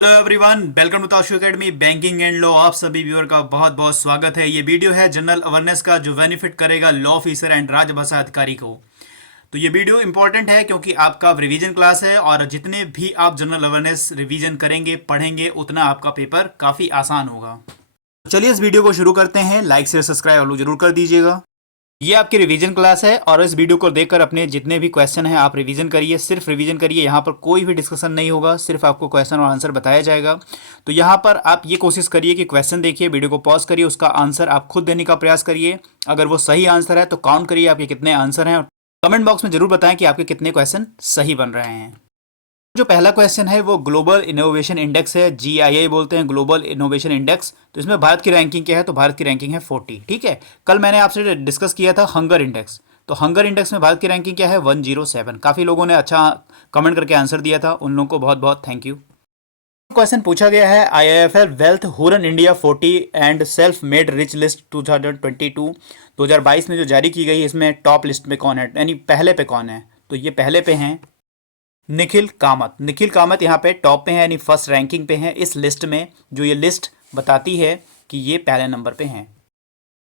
Hello everyone, welcome to Tashu academy banking and law. आप सभी viewer का बहुत बहुत स्वागत है। ये वीडियो है जनरल अवेयरनेस का जो बेनिफिट करेगा लॉ ऑफिसर एंड राजभाषा अधिकारी को। तो ये वीडियो इंपॉर्टेंट है क्योंकि आपका रिवीजन क्लास है और जितने भी आप जनरल अवेयरनेस रिवीजन करेंगे पढ़ेंगे उतना आपका पेपर काफ़ी आसान होगा। चलिए इस वीडियो को शुरू करते हैं। लाइक शेयर सब्सक्राइब आप लोग जरूर कर दीजिएगा। ये आपकी रिवीजन क्लास है और इस वीडियो को देखकर अपने जितने भी क्वेश्चन हैं आप रिवीजन करिए, सिर्फ रिवीजन करिए। यहाँ पर कोई भी डिस्कशन नहीं होगा, सिर्फ आपको क्वेश्चन और आंसर बताया जाएगा। तो यहाँ पर आप ये कोशिश करिए कि क्वेश्चन देखिए, वीडियो को पॉज करिए, उसका आंसर आप खुद देने का प्रयास करिए। अगर वो सही आंसर है तो काउंट करिए आपके कितने आंसर हैं। कमेंट बॉक्स में जरूर बताएं कि आपके कितने क्वेश्चन सही बन रहे हैं। जो पहला क्वेश्चन है वो ग्लोबल इनोवेशन इंडेक्स है, GII बोलते हैं, ग्लोबल इनोवेशन इंडेक्स। तो इसमें भारत की रैंकिंग क्या है? तो भारत की रैंकिंग है 40। ठीक है, कल मैंने आपसे डिस्कस किया था हंगर इंडेक्स। तो हंगर इंडेक्स में भारत की रैंकिंग क्या है? 107। काफ़ी लोगों ने अच्छा कमेंट करके आंसर दिया था, उन लोगों को बहुत बहुत थैंक यू। क्वेश्चन पूछा गया है IIFL wealth Huron India 40 and self made rich list 2022 में जो जारी की गई, इसमें टॉप लिस्ट में कौन है, यानी पहले पे कौन है? तो ये पहले पे हैं निखिल कामत। निखिल कामत यहाँ पे टॉप पे हैं, यानी फर्स्ट रैंकिंग पे हैं इस लिस्ट में। जो ये लिस्ट बताती है कि ये पहले नंबर पे हैं।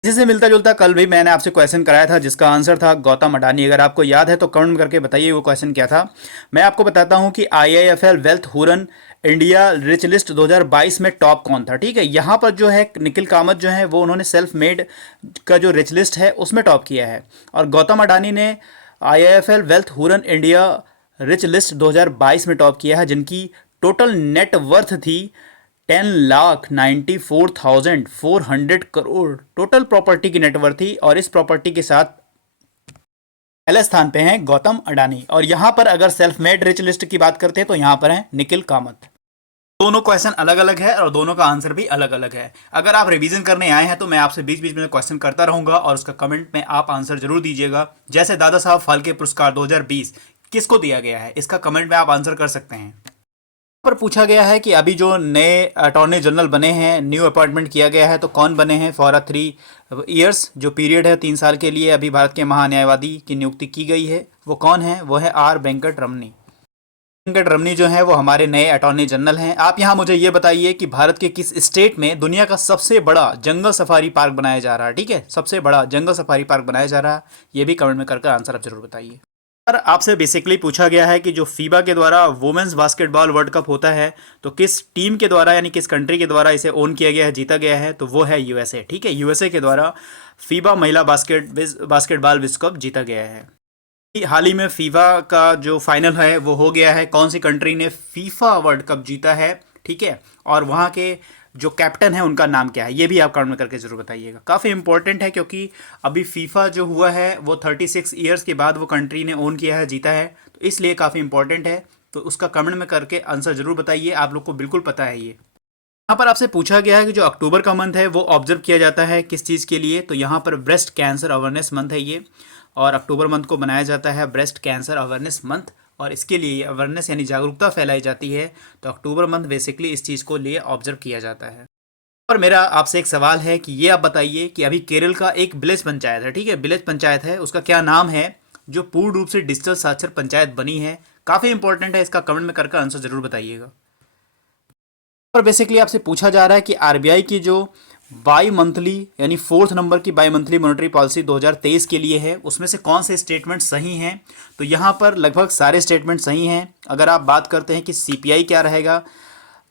जिससे मिलता जुलता कल भी मैंने आपसे क्वेश्चन कराया था जिसका आंसर था गौतम अडानी। अगर आपको याद है तो कमेंट में करके बताइए वो क्वेश्चन क्या था। मैं आपको बताता हूँ कि IIFL wealth Huron India rich list 2022 में टॉप कौन था। ठीक है, यहाँ पर जो है निखिल कामत जो है वो उन्होंने सेल्फ मेड का जो रिच लिस्ट है उसमें टॉप किया है, और गौतम अडानी ने IIFL wealth Huron India rich list 2022 में टॉप किया है, जिनकी टोटल नेट वर्थ थी 10,94,400 टोटल प्रॉपर्टी की नेटवर्थ थी। और इस प्रॉपर्टी के साथ पहले स्थान पे हैं गौतम अडानी। और यहां पर अगर सेल्फ मेड रिच लिस्ट की बात करते हैं तो यहां पर हैं निखिल कामत। दोनों क्वेश्चन अलग अलग है और दोनों का आंसर भी अलग अलग है। अगर आप रिवीजन करने आए हैं तो मैं आपसे बीच बीच में क्वेश्चन करता रहूंगा और उसका कमेंट में आप आंसर जरूर दीजिएगा। जैसे दादा साहब फाल्के पुरस्कार 2020 किसको दिया गया है, इसका कमेंट में आप आंसर कर सकते हैं। पर पूछा गया है कि अभी जो नए अटॉर्नी जनरल बने हैं, न्यू अपॉइंटमेंट किया गया है, तो कौन बने हैं फॉर 3 ईयर्स, जो पीरियड है 3 साल के लिए अभी भारत के महान्यायवादी की नियुक्ति की गई है। वो कौन है? वो है R वेंकट रमनी। वेंकट रमनी जो है वो हमारे नए अटॉर्नी जनरल हैं। आप यहाँ मुझे ये बताइए कि भारत के किस स्टेट में दुनिया का सबसे बड़ा जंगल सफारी पार्क बनाया जा रहा है? ठीक है, सबसे बड़ा जंगल सफारी पार्क बनाया जा रहा है, ये भी कमेंट में करके आंसर आप जरूर बताइए। सर आपसे बेसिकली पूछा गया है कि जो फीबा के द्वारा वुमेन्स बास्केटबॉल वर्ल्ड कप होता है तो किस टीम के द्वारा, यानी किस कंट्री के द्वारा इसे ओन किया गया है, जीता गया है? तो वो है USA। ठीक है, USA के द्वारा फीबा महिला बास्केटबॉल विश्व कप जीता गया है। हाल ही में फीफा का जो फाइनल है वो हो गया है। कौन सी कंट्री ने फीफा वर्ल्ड कप जीता है? ठीक है, और वहाँ के जो कैप्टन है उनका नाम क्या है, ये भी आप कमेंट में करके जरूर बताइएगा। काफ़ी इंपॉर्टेंट है क्योंकि अभी फीफा जो हुआ है वो 36 ईयर्स के बाद वो कंट्री ने ओन किया है, जीता है, तो इसलिए काफ़ी इंपॉर्टेंट है। तो उसका कमेंट में करके आंसर जरूर बताइए, आप लोग को बिल्कुल पता है ये। यहाँ पर आपसे पूछा गया है कि जो अक्टूबर का मंथ है वो ऑब्जर्व किया जाता है किस चीज़ के लिए? तो यहाँ पर ब्रेस्ट कैंसर अवेयरनेस मंथ है ये, और अक्टूबर मंथ को बनाया जाता है ब्रेस्ट कैंसर अवेयरनेस मंथ, और इसके लिए अवेयरनेस यानी जागरूकता फैलाई जाती है। तो अक्टूबर मंथ बेसिकली इस चीज़ को लिए ऑब्जर्व किया जाता है। और मेरा आपसे एक सवाल है कि ये आप बताइए कि अभी केरल का एक विलेज पंचायत है, ठीक है, विलेज पंचायत है, उसका क्या नाम है जो पूर्ण रूप से डिजिटल साक्षर पंचायत बनी है? काफ़ी इंपॉर्टेंट है, इसका कमेंट में करके आंसर जरूर बताइएगा। और बेसिकली आपसे पूछा जा रहा है कि RBI की जो बाई मंथली यानी 4th नंबर की बाई मंथली मॉनेटरी पॉलिसी 2023 के लिए है, उसमें से कौन से स्टेटमेंट सही हैं? तो यहाँ पर लगभग सारे स्टेटमेंट सही हैं। अगर आप बात करते हैं कि CPI क्या रहेगा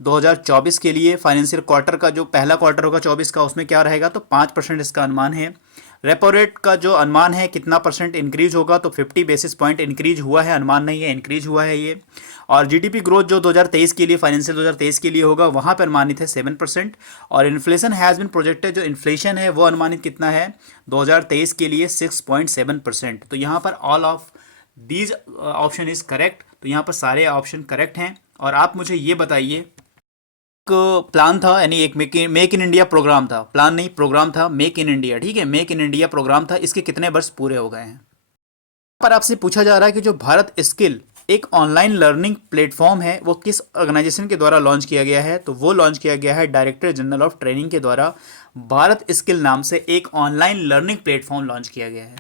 2024 के लिए, फाइनेंशियल क्वार्टर का जो पहला क्वार्टर होगा 24 का, उसमें क्या रहेगा? तो 5% इसका अनुमान है। रेपो रेट का जो अनुमान है कितना परसेंट इंक्रीज होगा? तो 50 बेसिस पॉइंट इंक्रीज हुआ है, अनुमान नहीं है, इंक्रीज हुआ है ये। और GDP ग्रोथ जो 2023 के लिए, फाइनेंशियल 2023 के लिए होगा, वहाँ पर अनुमानित है 7%। और इन्फ्लेशन हैज़ बिन प्रोजेक्टेड, जो इन्फ्लेशन है वो अनुमानित कितना है 2023 के लिए? 6.7%। तो यहाँ पर all of these option is correct. तो यहाँ पर सारे ऑप्शन करेक्ट हैं। और आप मुझे ये बताइए, प्लान था, यानी एक मेक इन इंडिया प्रोग्राम था, प्लान नहीं प्रोग्राम था, मेक इन इंडिया, ठीक है, मेक इन इंडिया प्रोग्राम था, इसके कितने वर्ष पूरे हो गए हैं? पर आपसे पूछा जा रहा है कि जो भारत स्किल एक ऑनलाइन लर्निंग प्लेटफॉर्म है वो किस ऑर्गेनाइजेशन के द्वारा लॉन्च किया गया है? तो वो लॉन्च किया गया है डायरेक्टर जनरल ऑफ ट्रेनिंग के द्वारा। भारत स्किल नाम से एक ऑनलाइन लर्निंग प्लेटफॉर्म लॉन्च किया गया है।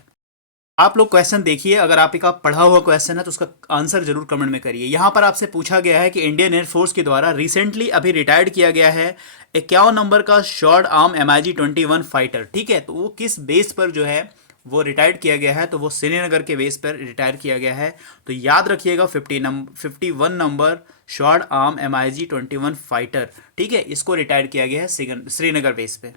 आप लोग क्वेश्चन देखिए, अगर आप का पढ़ा हुआ क्वेश्चन है तो उसका आंसर जरूर कमेंट में करिए। यहाँ पर आपसे पूछा गया है कि इंडियन एयरफोर्स के द्वारा रिसेंटली अभी रिटायर्ड किया गया है 51 नंबर का शॉर्ट आर्म MiG-21 फाइटर, ठीक है, तो वो किस बेस पर जो है वो रिटायर्ड किया गया है, तो वो श्रीनगर के बेस पर रिटायर किया गया है। तो याद रखिएगा 51 number short arm MiG-21 fighter, ठीक है, इसको रिटायर किया गया है श्रीनगर बेस पे।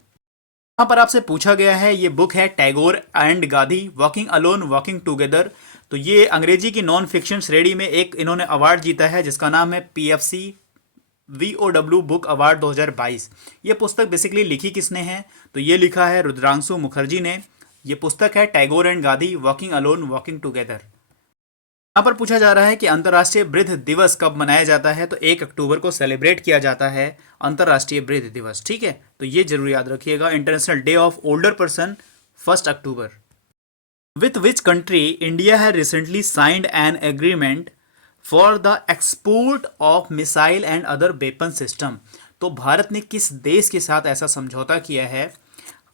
यहाँ पर आपसे पूछा गया है, ये बुक है Tagore and Gandhi, walking alone walking together. तो ये अंग्रेजी की नॉन फिक्शन श्रेणी में एक इन्होंने अवार्ड जीता है जिसका नाम है PFC VOW बुक अवार्ड 2022। ये पुस्तक बेसिकली लिखी किसने है, तो ये लिखा है रुद्रांशु मुखर्जी ने। ये पुस्तक है Tagore and Gandhi, walking alone walking together. यहाँ पर पूछा जा रहा है कि अंतर्राष्ट्रीय वृद्ध दिवस कब मनाया जाता है, तो 1 अक्टूबर को सेलिब्रेट किया जाता है अंतर्राष्ट्रीय वृद्ध दिवस, ठीक है, तो ये जरूर याद रखिएगा। International Day of Older Person 1 October. With which country India है recently signed an agreement for the export of missile and other weapon system. तो भारत ने किस देश के साथ ऐसा समझौता किया है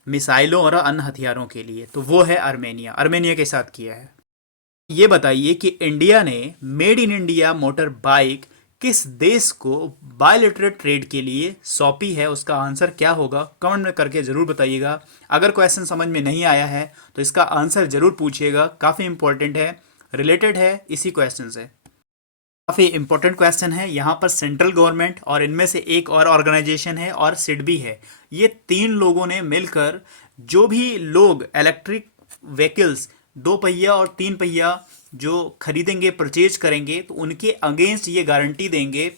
मिसाइलों और अन्य हथियारों के लिए, तो वो है आर्मेनिया, आर्मेनिया के साथ किया है। ये बताइए कि इंडिया ने made in India motor bike किस देश को बायलैटरल ट्रेड के लिए सौंपी है, उसका आंसर क्या होगा, कमेंट में करके ज़रूर बताइएगा। अगर क्वेश्चन समझ में नहीं आया है तो इसका आंसर ज़रूर पूछिएगा, काफ़ी इंपॉर्टेंट है, रिलेटेड है इसी क्वेश्चन से। काफ़ी इंपॉर्टेंट क्वेश्चन है। यहाँ पर सेंट्रल गवर्नमेंट और इनमें से एक और ऑर्गेनाइजेशन है और सिडबी है, ये 3 लोगों ने मिलकर जो भी लोग इलेक्ट्रिक व्हीकल्स 2 पहिया और 3 पहिया जो खरीदेंगे, परचेज करेंगे, तो उनके अगेंस्ट ये गारंटी देंगे।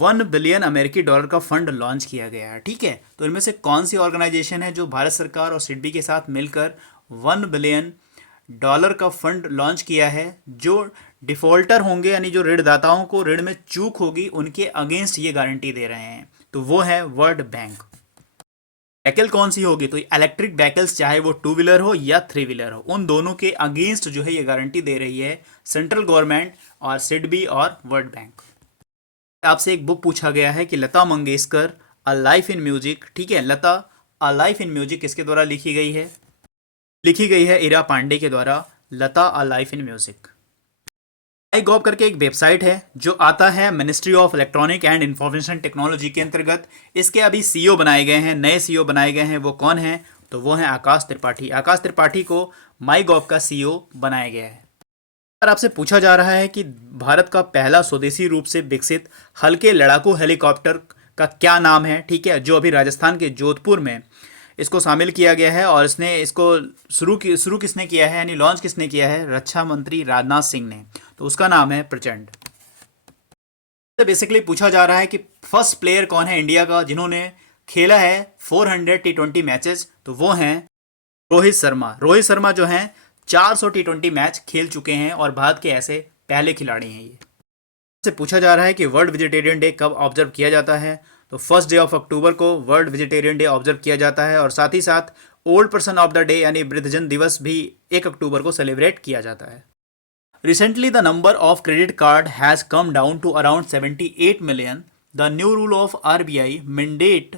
1 बिलियन अमेरिकी डॉलर का फंड लॉन्च किया गया है, ठीक है। तो इनमें से कौन सी ऑर्गेनाइजेशन है जो भारत सरकार और सिडबी के साथ मिलकर 1 बिलियन डॉलर का फंड लॉन्च किया है, जो डिफॉल्टर होंगे यानी जो ऋणदाताओं को ऋण में चूक होगी उनके अगेंस्ट ये गारंटी दे रहे हैं, तो वो है वर्ल्ड बैंक। व्हीकल कौन सी होगी, तो इलेक्ट्रिक व्हीकल्स, चाहे वो 2 व्हीलर हो या 3 व्हीलर हो, उन दोनों के अगेंस्ट जो है ये गारंटी दे रही है सेंट्रल गवर्नमेंट और सिडबी और वर्ल्ड बैंक। आपसे एक बुक पूछा गया है कि Lata Mangeshkar a life in music, ठीक है, लता अ लाइफ इन म्यूजिक किसके द्वारा लिखी गई है, लिखी गई है इरा पांडे के द्वारा, Lata a life in music. MyGov करके एक वेबसाइट है जो आता है Ministry of Electronic and Information Technology के अंतर्गत। इसके अभी सीईओ बनाए गए हैं, नए सीईओ बनाए गए हैं, वो कौन है, तो वो हैं आकाश त्रिपाठी। आकाश त्रिपाठी को माईगॉव का सीईओ बनाया गया है। और आपसे पूछा जा रहा है कि भारत का पहला स्वदेशी रूप से विकसित हल्के लड़ाकू हेलीकॉप्टर का क्या नाम है, ठीक है, जो अभी राजस्थान के जोधपुर में इसको शामिल किया गया है। और इसने इसको शुरू किसने किया है, यानी लॉन्च किसने किया है, रक्षा मंत्री राजनाथ सिंह ने, तो उसका नाम है प्रचंड। तो बेसिकली पूछा जा रहा है कि फर्स्ट प्लेयर कौन है इंडिया का जिन्होंने खेला है 400 T20 मैचेस, तो वो हैं रोहित शर्मा। रोहित शर्मा जो हैं 400 T20 मैच खेल चुके हैं और भारत के ऐसे पहले खिलाड़ी हैं। ये से पूछा जा रहा है कि वर्ल्ड वेजिटेरियन डे कब ऑब्जर्व किया जाता है, तो 1 डे ऑफ अक्टूबर को वर्ल्ड वेजिटेरियन डे ऑब्जर्व किया जाता है। और साथ ही साथ old person of the day यानी वृद्धजन दिवस भी 1 अक्टूबर को सेलिब्रेट किया जाता है। Recently the number of credit card has come down to around 78 million. The new rule of RBI mandate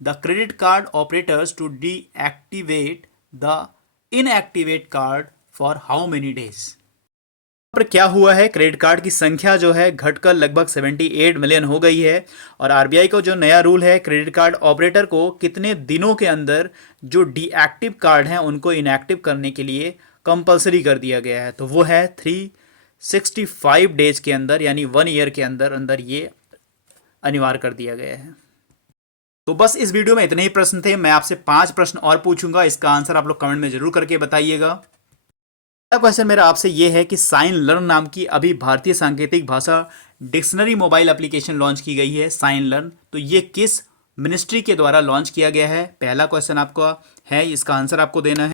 the credit card operators to deactivate the inactivate card for how many days. पर क्या हुआ है, credit card की संख्या जो है घटकर लगभग 78 मिलियन हो गई है। और आरबीआई का जो नया रूल है, क्रेडिट कार्ड ऑपरेटर को कितने दिनों के अंदर जो डीएक्टिव कार्ड हैं उनको इनएक्टिव करने के लिए कंपलसरी कर दिया गया है, तो वो है 365 डेज के अंदर, यानी 1 ईयर के अंदर अंदर ये अनिवार्य कर दिया गया है। तो बस इस वीडियो में इतने ही प्रश्न थे। मैं आपसे 5 प्रश्न और पूछूंगा, इसका आंसर आप लोग कमेंट में जरूर करके बताइएगा। पहला क्वेश्चन मेरा आपसे ये है कि साइन लर्न नाम की अभी भारतीय सांकेतिक भाषा डिक्शनरी मोबाइल एप्लीकेशन लॉन्च की गई है, साइन लर्न, तो ये किस मिनिस्ट्री के द्वारा लॉन्च किया गया है, पहला क्वेश्चन आपका है, इसका आंसर आपको देना है।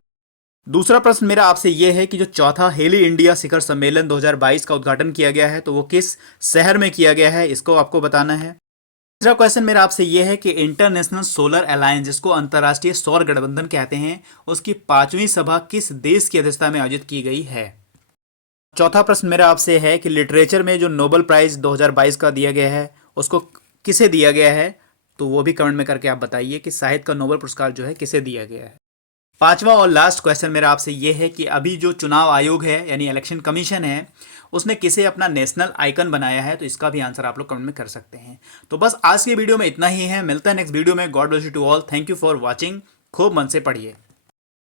दूसरा प्रश्न मेरा आपसे ये है कि जो चौथा हेली इंडिया शिखर सम्मेलन 2022 का उद्घाटन किया गया है, तो वो किस शहर में किया गया है, इसको आपको बताना है। तीसरा क्वेश्चन मेरा आपसे ये है कि इंटरनेशनल सोलर अलायंस, जिसको अंतर्राष्ट्रीय सौर गठबंधन कहते हैं, उसकी 5वीं सभा किस देश की अध्यक्षता में आयोजित की गई है। चौथा प्रश्न मेरा आपसे है कि लिटरेचर में जो नोबेल प्राइज 2022 का दिया गया है उसको किसे दिया गया है, तो वो भी कमेंट में करके आप बताइए कि साहित्य का नोबेल पुरस्कार जो है किसे दिया गया है। पांचवा और लास्ट क्वेश्चन मेरा आपसे ये है कि अभी जो चुनाव आयोग है यानी इलेक्शन कमीशन है, उसने किसे अपना नेशनल आइकन बनाया है, तो इसका भी आंसर आप लोग कमेंट में कर सकते हैं। तो बस आज की वीडियो में इतना ही है, मिलता है नेक्स्ट वीडियो में। God bless you to all, thank you for watching. खूब मन से पढ़िए।